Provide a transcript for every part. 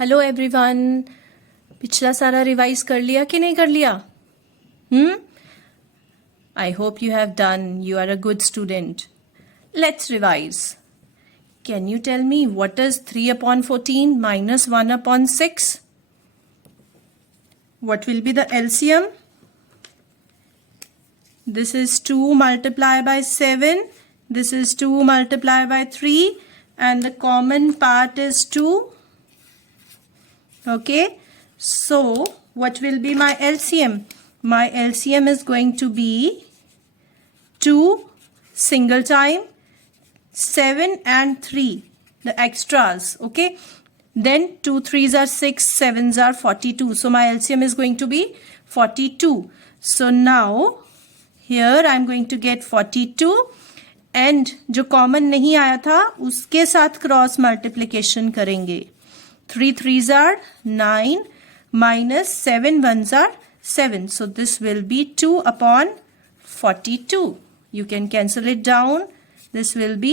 Hello everyone, पिछला सारा revise कर लिया कि नहीं कर लिया? I hope you have done. You are a good student. Let's revise. Can you tell me what is 3/14 minus 1/6? What will be the LCM? This is 2 multiplied by 7. This is 2 multiplied by 3. And the common part is 2. Okay, so what will be my LCM? My LCM is going to be 2 single time, 7 and 3, the extras. Okay, then 2 3s are 6, 7s are 42. So my LCM is going to be 42. So now here I am going to get 42 and जो common नहीं आया था उसके साथ cross multiplication करेंगे. 3 3s are 9 minus 7 1s are 7. So this will be 2/42. You can cancel it down. This will be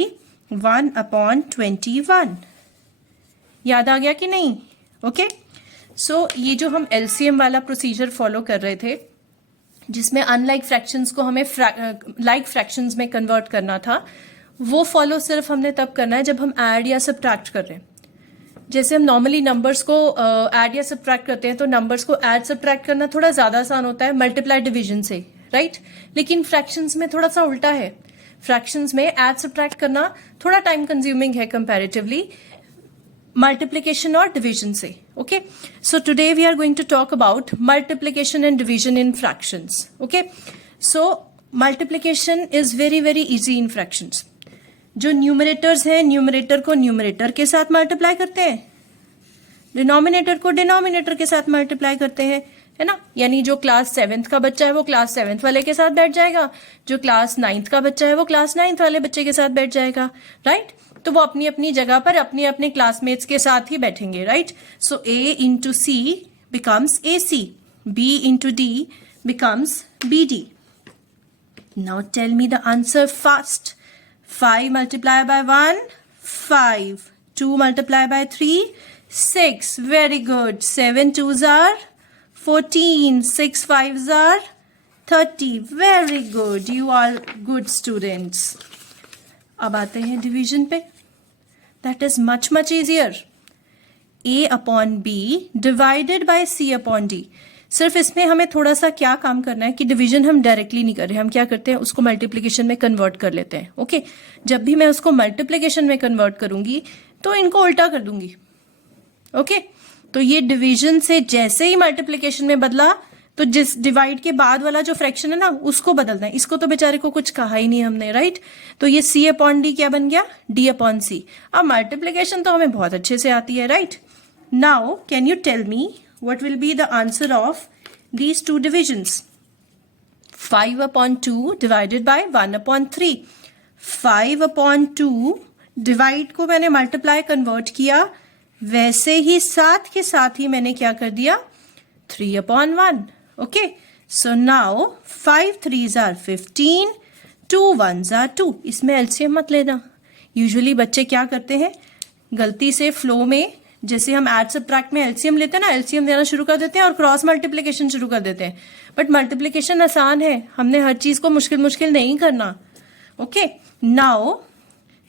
1/21. याद आ गया कि नहीं? ओके, सो ये जो हम LCM वाला प्रोसीजर फॉलो कर रहे थे जिसमें अनलाइक फ्रैक्शंस को हमें लाइक फ्रैक्शंस में कन्वर्ट करना था, वो फॉलो सिर्फ हमने तब करना है जब हम ऐड या सब्ट्रैक्ट कर रहे हैं. जैसे हम नॉर्मली नंबर्स को ऐड या सब्ट्रैक्ट करते हैं तो नंबर्स को ऐड सब्ट्रैक्ट करना थोड़ा ज्यादा आसान होता है मल्टीप्लाई डिवीजन से, राइट? लेकिन फ्रैक्शंस में थोड़ा सा उल्टा है. फ्रैक्शंस में ऐड सब्ट्रैक्ट करना थोड़ा टाइम कंज्यूमिंग है कंपैरेटिवली मल्टीप्लिकेशन और डिवीजन से. Okay, so today we are going to talk about multiplication and division in fractions. Okay, so multiplication is very very easy in fractions. जो numerators हैं, numerator को numerator के साथ multiply करते हैं, डिनोमिनेटर को डिनोमिनेटर के साथ मल्टीप्लाई करते हैं, है ना? यानी जो क्लास 7th का बच्चा है वो क्लास 7th वाले के साथ बैठ जाएगा, जो क्लास 9th का बच्चा है वो क्लास 9th वाले बच्चे के साथ बैठ जाएगा, राइट? तो वो अपनी अपनी जगह पर अपने अपने क्लासमेट्स के साथ ही बैठेंगे, right? So A into C becomes AC, B into D becomes BD. Now tell me the answer fast. 5 multiplied by 1, 5. 2 multiplied by 3, 6. Very good. 7 2s are 14. 6 5s are 30. Very good. You are good students. अब आते हैं division पे. That is much much easier. A upon B divided by C upon D. सिर्फ इसमें हमें थोड़ा सा क्या काम करना है कि डिवीजन हम डायरेक्टली नहीं कर रहे, हम क्या करते हैं उसको मल्टीप्लिकेशन में कन्वर्ट कर लेते हैं. ओके, जब भी मैं उसको मल्टीप्लिकेशन में कन्वर्ट करूंगी तो इनको उल्टा कर दूंगी. ओके, तो ये डिवीजन से जैसे ही मल्टीप्लिकेशन में बदला तो जिस डिवाइड के बाद वाला जो फ्रैक्शन है ना उसको बदलना है. इसको तो बेचारे को कुछ कहा ही नहीं हमने, राइट? तो ये C अपॉन D क्या बन गया? D upon C. अब मल्टीप्लिकेशन तो हमें बहुत अच्छे से आती है, right? Now can you tell me what will be the answer of these two divisions? 5/2 divided by 1/3. 5/2 divide को मैंने मल्टीप्लाई कन्वर्ट किया, वैसे ही साथ के साथ ही मैंने क्या कर दिया? 3/1. Okay, so now 5 3s are 15, 2 1s are 2. इसमें एलसीएम मत लेना. यूजुअली बच्चे क्या करते हैं, गलती से फ्लो में जैसे हम ऐड सब्ट्रैक्ट में एलसीएम लेते हैं ना, एलसीएम देना शुरू कर देते हैं और क्रॉस मल्टीप्लिकेशन शुरू कर देते हैं. बट मल्टीप्लिकेशन आसान है, हमने हर चीज को मुश्किल मुश्किल नहीं करना. ओके, नाउ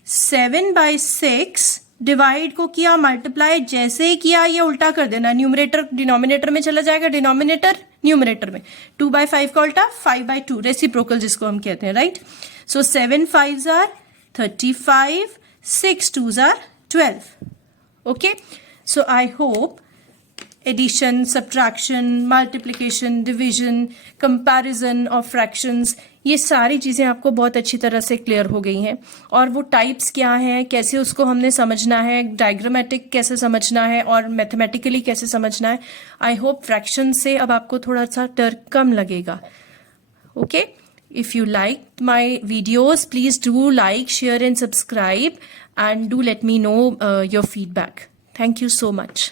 7/6 डिवाइड को किया मल्टीप्लाई, जैसे ही किया ये उल्टा कर देना. न्यूमरेटर डिनोमिनेटर में चला जाएगा, डिनोमिनेटर न्यूमरेटर में. 2/5 का उल्टा 5/2, रेसिप्रोकल जिसको हम कहते हैं, right? So 7 5s are 35, 6 2s are 12. Okay, so I hope addition, subtraction, multiplication, division, comparison of fractions, ये सारी चीज़ें आपको बहुत अच्छी तरह से क्लियर हो गई हैं. और वो टाइप्स क्या हैं, कैसे उसको हमने समझना है, डायग्रामेटिक कैसे समझना है और मैथमेटिकली कैसे समझना है. आई होप फ्रैक्शन से अब आपको थोड़ा सा डर कम लगेगा. Okay, if you like my videos, please do like, share and subscribe, and do let me know your feedback. Thank you so much.